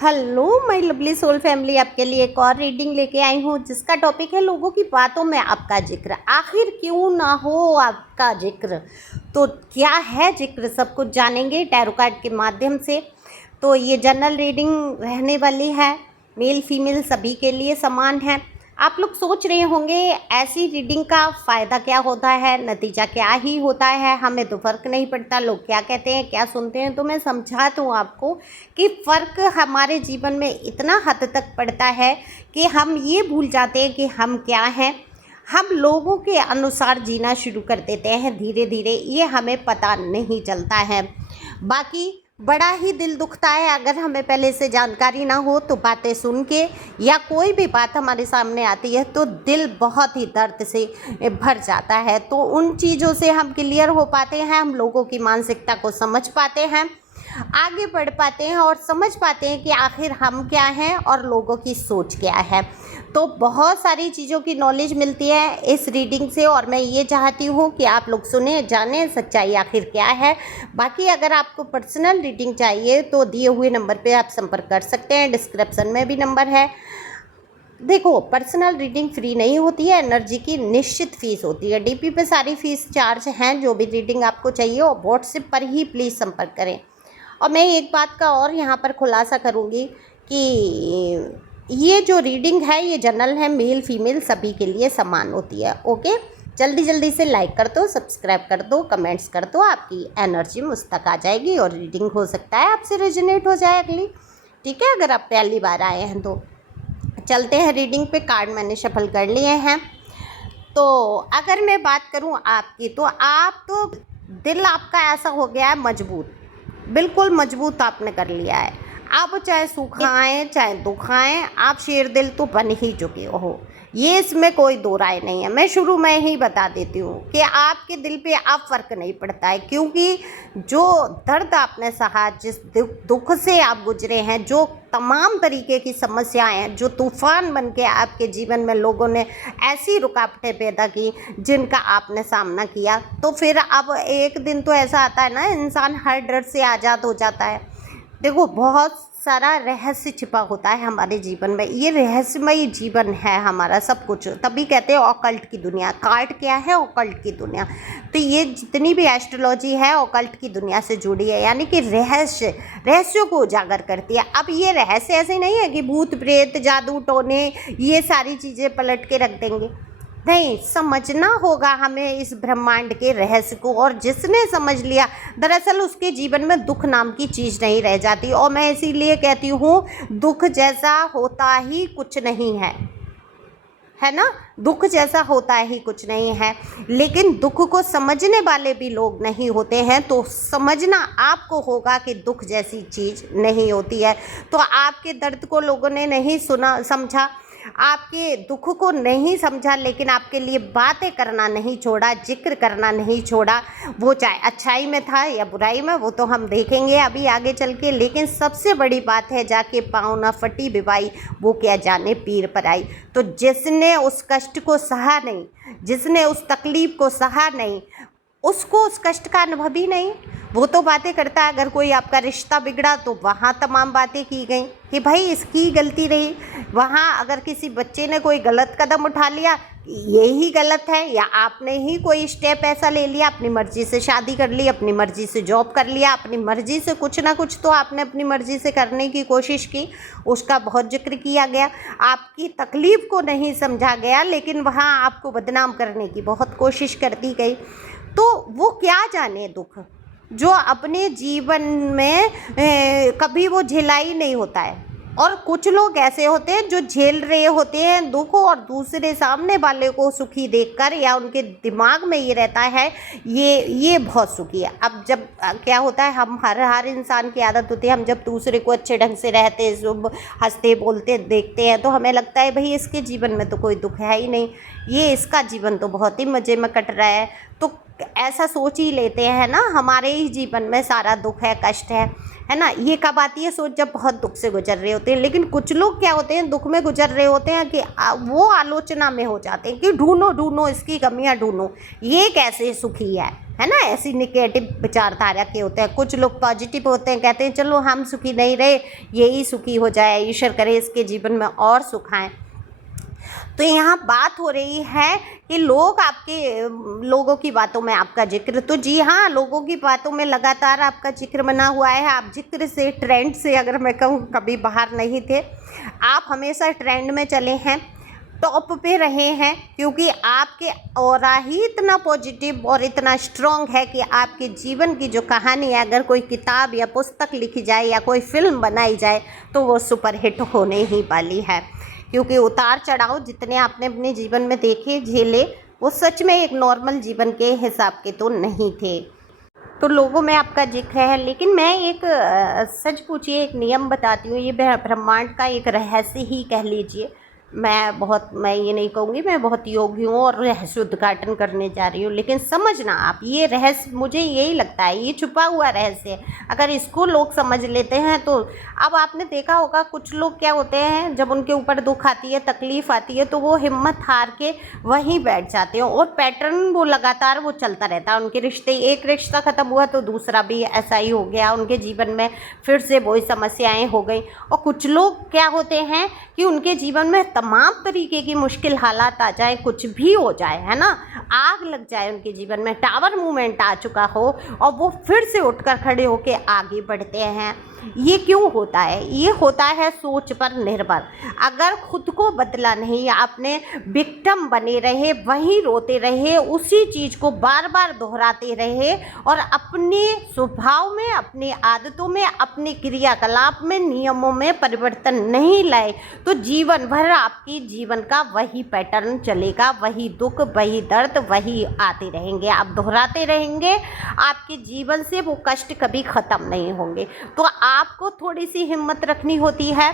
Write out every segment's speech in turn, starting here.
Hello my lovely soul family, आपके लिए एक और रीडिंग लेके आई हूँ जिसका टॉपिक है लोगों की बातों में आपका जिक्र। आखिर क्यों ना हो आपका जिक्र, तो क्या है जिक्र सब कुछ जानेंगे टैरो कार्ड के माध्यम से। तो ये जनरल रीडिंग रहने वाली है, मेल फीमेल सभी के लिए समान है। आप लोग सोच रहे होंगे ऐसी रीडिंग का फ़ायदा क्या होता है, नतीजा क्या ही होता है, हमें तो फ़र्क नहीं पड़ता, लोग क्या कहते हैं क्या सुनते हैं। तो मैं समझाती हूँ आपको कि फ़र्क हमारे जीवन में इतना हद तक पड़ता है कि हम ये भूल जाते हैं कि हम क्या हैं। हम लोगों के अनुसार जीना शुरू कर देते हैं धीरे धीरे, ये हमें पता नहीं चलता है। बाकी बड़ा ही दिल दुखता है अगर हमें पहले से जानकारी ना हो तो बातें सुन के या कोई भी बात हमारे सामने आती है तो दिल बहुत ही दर्द से भर जाता है। तो उन चीज़ों से हम क्लियर हो पाते हैं, हम लोगों की मानसिकता को समझ पाते हैं, आगे बढ़ पाते हैं और समझ पाते हैं कि आखिर हम क्या हैं और लोगों की सोच क्या है। तो बहुत सारी चीज़ों की नॉलेज मिलती है इस रीडिंग से और मैं ये चाहती हूँ कि आप लोग सुने जानें सच्चाई आखिर क्या है। बाकी अगर आपको पर्सनल रीडिंग चाहिए तो दिए हुए नंबर पे आप संपर्क कर सकते हैं, डिस्क्रिप्शन में भी नंबर है। देखो, पर्सनल रीडिंग फ्री नहीं होती है, एनर्जी की निश्चित फ़ीस होती है। डीपी पे सारी फ़ीस चार्ज हैं। जो भी रीडिंग आपको चाहिए और व्हाट्सएप पर ही प्लीज़ संपर्क करें। और मैं एक बात का और यहाँ पर खुलासा करूँगी कि ये जो रीडिंग है ये जनरल है, मेल फीमेल सभी के लिए समान होती है। ओके, जल्दी जल्दी से लाइक कर दो, सब्सक्राइब कर दो, कमेंट्स कर दो, आपकी एनर्जी मुझ तक आ जाएगी और रीडिंग हो सकता है आपसे रेजोनेट हो जाए अगली। ठीक है, अगर आप पहली बार आए हैं तो चलते हैं रीडिंग पे। कार्ड मैंने शफल कर लिए हैं। तो अगर मैं बात करूं आपकी, तो आप तो दिल आपका ऐसा हो गया है मजबूत, बिल्कुल मजबूत आपने कर लिया है। आप चाहे सुख आए चाहे दुख आए, आप शेर दिल तो बन ही चुके हो, ये इसमें कोई दो राय नहीं है। मैं शुरू में ही बता देती हूँ कि आपके दिल पे अब फ़र्क नहीं पड़ता है, क्योंकि जो दर्द आपने सहा, जिस दुख से आप गुजरे हैं, जो तमाम तरीके की समस्याएं हैं, जो तूफ़ान बन के आपके जीवन में लोगों ने ऐसी रुकावटें पैदा की जिनका आपने सामना किया, तो फिर अब एक दिन तो ऐसा आता है ना, इंसान हर डर से आज़ाद हो जाता है। देखो, बहुत सारा रहस्य छिपा होता है हमारे जीवन में, ये रहस्यमयी जीवन है हमारा सब कुछ। तभी कहते हैं ऑकल्ट की दुनिया। कार्ड क्या है? ऑकल्ट की दुनिया। तो ये जितनी भी एस्ट्रोलॉजी है ऑकल्ट की दुनिया से जुड़ी है, यानी कि रहस्यों को उजागर करती है। अब ये रहस्य ऐसे नहीं है कि भूत प्रेत जादू टोने ये सारी चीज़ें पलट के रख देंगे, नहीं, समझना होगा हमें इस ब्रह्मांड के रहस्य को। और जिसने समझ लिया, दरअसल उसके जीवन में दुख नाम की चीज़ नहीं रह जाती। और मैं इसीलिए कहती हूँ दुख जैसा होता ही कुछ नहीं है ना, दुख जैसा होता ही कुछ नहीं है। लेकिन दुख को समझने वाले भी लोग नहीं होते हैं, तो समझना आपको होगा कि दुख जैसी चीज़ नहीं होती है। तो आपके दर्द को लोगों ने नहीं सुना समझा, आपके दुख को नहीं समझा, लेकिन आपके लिए बातें करना नहीं छोड़ा, जिक्र करना नहीं छोड़ा। वो चाहे अच्छाई में था या बुराई में, वो तो हम देखेंगे अभी आगे चल के। लेकिन सबसे बड़ी बात है, जाके पाँव ना फटी बिवाई, वो क्या जाने पीर पर आई। तो जिसने उस कष्ट को सहा नहीं, जिसने उस तकलीफ़ को सहा नहीं, उसको उस कष्ट का अनुभव ही नहीं। वो तो बातें करता है, अगर कोई आपका रिश्ता बिगड़ा तो वहाँ तमाम बातें की गई कि भाई इसकी गलती रही। वहाँ अगर किसी बच्चे ने कोई गलत कदम उठा लिया, ये ही गलत है, या आपने ही कोई स्टेप ऐसा ले लिया, अपनी मर्ज़ी से शादी कर ली, अपनी मर्ज़ी से जॉब कर लिया, अपनी मर्ज़ी से कुछ ना कुछ तो आपने अपनी मर्ज़ी से करने की कोशिश की, उसका बहुत जिक्र किया गया। आपकी तकलीफ़ को नहीं समझा गया, लेकिन वहाँ आपको बदनाम करने की बहुत कोशिश कर दी गई। तो वो क्या जाने दुख जो अपने जीवन में कभी वो झेला ही नहीं होता है। और कुछ लोग ऐसे होते हैं जो झेल रहे होते हैं दुख, और दूसरे सामने वाले को सुखी देखकर, या उनके दिमाग में ये रहता है ये बहुत सुखी है। अब जब क्या होता है, हम हर इंसान की आदत होती है, हम जब दूसरे को अच्छे ढंग से रहते, शुभ हंसते बोलते देखते हैं तो हमें लगता है भाई इसके जीवन में तो कोई दुख है ही नहीं, ये इसका जीवन तो बहुत ही मज़े में कट रहा है। तो ऐसा सोच ही लेते हैं ना, हमारे ही जीवन में सारा दुख है, कष्ट है है ना। ये कब आती है सोच, जब बहुत दुख से गुजर रहे होते हैं। लेकिन कुछ लोग क्या होते हैं, दुख में गुजर रहे होते हैं कि वो आलोचना में हो जाते हैं कि ढूंढो ढूंढो इसकी कमियां ढूंढो, ये कैसे सुखी है ना। ऐसी निगेटिव विचारधारा के होते हैं। कुछ लोग पॉजिटिव होते हैं, कहते हैं चलो हम सुखी नहीं रहे, यही सुखी हो जाए, ईश्वर करे इसके जीवन में और सुख आए। तो यहाँ बात हो रही है कि लोगों की बातों में आपका जिक्र, तो जी हाँ, लोगों की बातों में लगातार आपका जिक्र बना हुआ है। आप जिक्र से, ट्रेंड से अगर मैं कहूँ, कभी बाहर नहीं थे। आप हमेशा ट्रेंड में चले हैं, टॉप पे रहे हैं, क्योंकि आपके ऑरा ही इतना पॉजिटिव और इतना स्ट्रॉन्ग है कि आपके जीवन की जो कहानी है, अगर कोई किताब या पुस्तक लिखी जाए या कोई फिल्म बनाई जाए तो वो सुपरहिट होने ही वाली है। क्योंकि उतार चढ़ाव जितने आपने अपने जीवन में देखे, झेले, वो सच में एक नॉर्मल जीवन के हिसाब के तो नहीं थे। तो लोगों में आपका जिक्र है। लेकिन मैं एक सच पूछिए, एक नियम बताती हूँ, ये ब्रह्मांड का एक रहस्य ही कह लीजिए। मैं ये नहीं कहूँगी मैं बहुत योगी हूँ और रहस्य उद्घाटन करने जा रही हूँ, लेकिन समझना आप, ये रहस्य मुझे यही लगता है, ये छुपा हुआ रहस्य है। अगर इसको लोग समझ लेते हैं तो अब आपने देखा होगा कुछ लोग क्या होते हैं, जब उनके ऊपर दुख आती है, तकलीफ़ आती है, तो वो हिम्मत हार के वहीं बैठ जाते हैं और पैटर्न वो लगातार वो चलता रहता है। उनके रिश्ते, एक रिश्ता ख़त्म हुआ तो दूसरा भी ऐसा ही हो गया, उनके जीवन में फिर से वही समस्याएँ हो गई। और कुछ लोग क्या होते हैं कि उनके जीवन में तमाम तरीके की मुश्किल हालात आ जाए, कुछ भी हो जाए, है ना, आग लग जाए उनके जीवन में, टावर मूवमेंट आ चुका हो, और वो फिर से उठकर खड़े होकर आगे बढ़ते हैं। ये क्यों होता है? ये होता है सोच पर निर्भर। अगर खुद को बदला नहीं, आपने विक्टिम बने रहे, वहीं रोते रहे, उसी चीज़ को बार बार दोहराते रहे और अपने स्वभाव में, अपनी आदतों में, अपने क्रियाकलाप में, नियमों में परिवर्तन नहीं लाए, तो जीवन भर आपकी जीवन का वही पैटर्न चलेगा, वही दुख, वही दर्द, वही आते रहेंगे, आप दोहराते रहेंगे। आपके जीवन से वो कष्ट कभी ख़त्म नहीं होंगे। तो आपको थोड़ी सी हिम्मत रखनी होती है।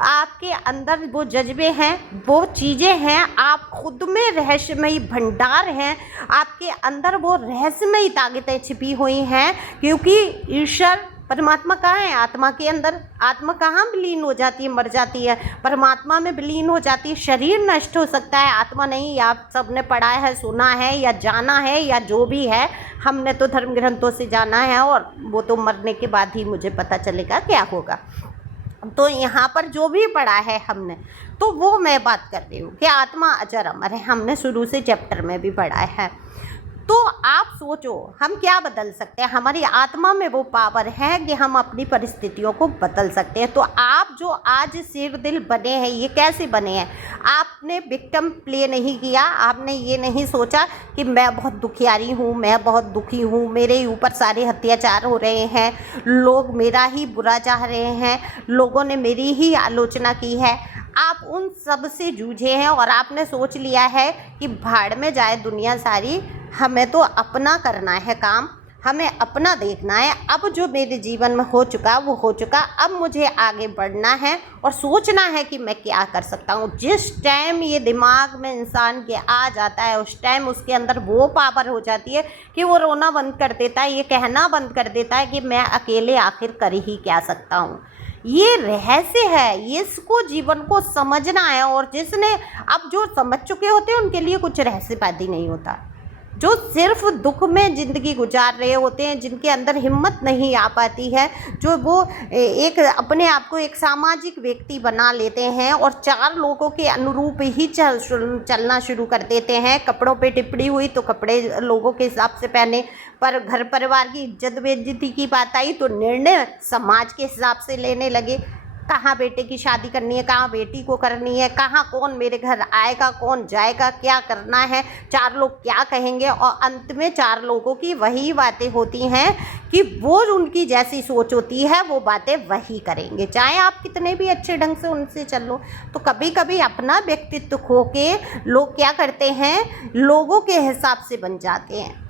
आपके अंदर वो जज्बे हैं, वो चीज़ें हैं, आप खुद में रहस्यमयी भंडार हैं, आपके अंदर वो रहस्यमयी ताकतें छिपी हुई हैं। क्योंकि ईश्वर, परमात्मा कहाँ है? आत्मा के अंदर। आत्मा कहाँ विलीन हो जाती है? मर जाती है, परमात्मा में विलीन हो जाती है। शरीर नष्ट हो सकता है, आत्मा नहीं। आप सबने पढ़ा है, सुना है या जाना है, या जो भी है, हमने तो धर्म ग्रंथों से जाना है, और वो तो मरने के बाद ही मुझे पता चलेगा क्या होगा। तो यहाँ पर जो भी पढ़ा है हमने, तो वो मैं बात कर रही हूँ कि आत्मा अजर अमर है, हमने शुरू से चैप्टर में भी पढ़ा है। तो आप सोचो, हम क्या बदल सकते हैं? हमारी आत्मा में वो पावर है कि हम अपनी परिस्थितियों को बदल सकते हैं। तो आप जो आज सिर दिल बने हैं, ये कैसे बने हैं? आपने विक्टिम प्ले नहीं किया, आपने ये नहीं सोचा कि मैं बहुत दुखियारी हूँ, मैं बहुत दुखी हूँ, मेरे ऊपर सारे अत्याचार हो रहे हैं, लोग मेरा ही बुरा चाह रहे हैं, लोगों ने मेरी ही आलोचना की है। आप उन सब से जूझे हैं और आपने सोच लिया है कि भाड़ में जाए दुनिया सारी, हमें तो अपना करना है काम, हमें अपना देखना है। अब जो मेरे जीवन में हो चुका वो हो चुका, अब मुझे आगे बढ़ना है और सोचना है कि मैं क्या कर सकता हूँ। जिस टाइम ये दिमाग में इंसान के आ जाता है, उस टाइम उसके अंदर वो पावर हो जाती है कि वो रोना बंद कर देता है, ये कहना बंद कर देता है कि मैं अकेले आखिर कर ही क्या सकता हूँ। ये रहस्य है, ये इसको जीवन को समझना है। और जिसने, अब जो समझ चुके होते हैं उनके लिए कुछ रहस्यवादी नहीं होता। जो सिर्फ दुख में ज़िंदगी गुजार रहे होते हैं, जिनके अंदर हिम्मत नहीं आ पाती है, जो वो एक अपने आप को एक सामाजिक व्यक्ति बना लेते हैं और चार लोगों के अनुरूप ही चलना शुरू कर देते हैं। कपड़ों पे टिप्पणी हुई तो कपड़े लोगों के हिसाब से पहने, पर घर परिवार की इज्जत बेइज्जती की बात आई तो निर्णय समाज के हिसाब से लेने लगे। कहाँ बेटे की शादी करनी है, कहाँ बेटी को करनी है, कहाँ कौन मेरे घर आएगा, कौन जाएगा, क्या करना है, चार लोग क्या कहेंगे। और अंत में चार लोगों की वही बातें होती हैं कि वो उनकी जैसी सोच होती है वो बातें वही करेंगे, चाहे आप कितने भी अच्छे ढंग से उनसे चलो। तो कभी कभी अपना व्यक्तित्व खो के लोग क्या करते हैं, लोगों के हिसाब से बन जाते हैं।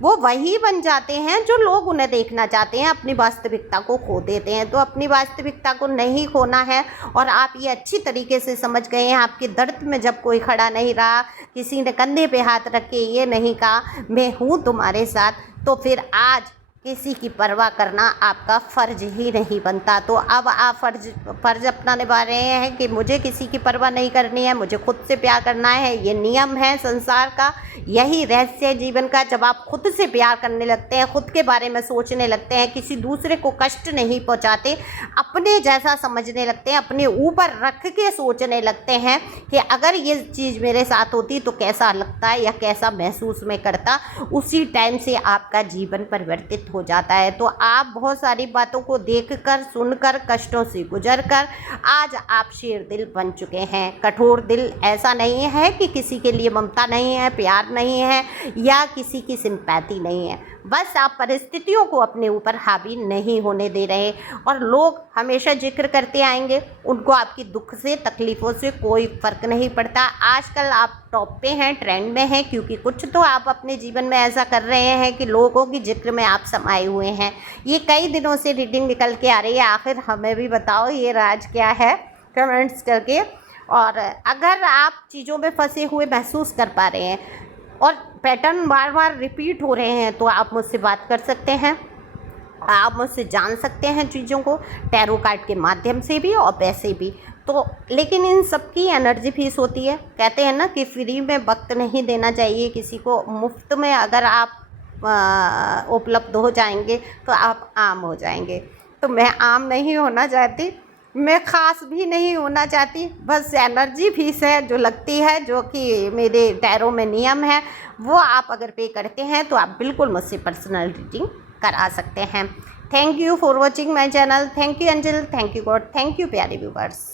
वो वही बन जाते हैं जो लोग उन्हें देखना चाहते हैं, अपनी वास्तविकता को खो देते हैं। तो अपनी वास्तविकता को नहीं खोना है। और आप ये अच्छी तरीके से समझ गए हैं, आपके दर्द में जब कोई खड़ा नहीं रहा, किसी ने कंधे पे हाथ रख के ये नहीं कहा मैं हूँ तुम्हारे साथ, तो फिर आज किसी की परवाह करना आपका फ़र्ज ही नहीं बनता। तो अब आप फ़र्ज अपना निभा रहे हैं कि मुझे किसी की परवाह नहीं करनी है, मुझे खुद से प्यार करना है। ये नियम है संसार का, यही रहस्य है जीवन का। जब आप खुद से प्यार करने लगते हैं, खुद के बारे में सोचने लगते हैं, किसी दूसरे को कष्ट नहीं पहुंचाते, अपने जैसा समझने लगते हैं, अपने ऊपर रख के सोचने लगते हैं कि अगर ये चीज़ मेरे साथ होती तो कैसा लगता है या कैसा महसूस मैं करता, उसी टाइम से आपका जीवन परिवर्तित हो जाता है। तो आप बहुत सारी बातों को देखकर, सुनकर, कष्टों से गुजरकर आज आप शेर दिल बन चुके हैं। कठोर दिल ऐसा नहीं है कि किसी के लिए ममता नहीं है, प्यार नहीं है या किसी की सिंपैथी नहीं है। बस आप परिस्थितियों को अपने ऊपर हावी नहीं होने दे रहे, और लोग हमेशा जिक्र करते आएंगे, उनको आपकी दुख से, तकलीफ़ों से कोई फ़र्क नहीं पड़ता। आजकल आप टॉप पे हैं, ट्रेंड में हैं, क्योंकि कुछ तो आप अपने जीवन में ऐसा कर रहे हैं कि लोगों की जिक्र में आप समाये हुए हैं। ये कई दिनों से रीडिंग निकल के आ रही है, आखिर हमें भी बताओ ये राज क्या है, कमेंट्स करके। और अगर आप चीज़ों में फंसे हुए महसूस कर पा रहे हैं और पैटर्न बार बार रिपीट हो रहे हैं, तो आप मुझसे बात कर सकते हैं, आप मुझसे जान सकते हैं चीज़ों को टैरो कार्ड के माध्यम से भी और वैसे भी। तो लेकिन इन सब की एनर्जी फीस होती है। कहते हैं ना कि फ्री में वक्त नहीं देना चाहिए किसी को। मुफ्त में अगर आप उपलब्ध हो जाएंगे तो आप आम हो जाएंगे। तो मैं आम नहीं होना चाहती, मैं ख़ास भी नहीं होना चाहती, बस एनर्जी फीस है जो लगती है, जो कि मेरे टैरो में नियम है, वो आप अगर पे करते हैं तो आप बिल्कुल मुझसे पर्सनल रीडिंग करा सकते हैं। Thank you for watching my channel. Thank you angel, thank you God, thank you प्यारे व्यूवर्स।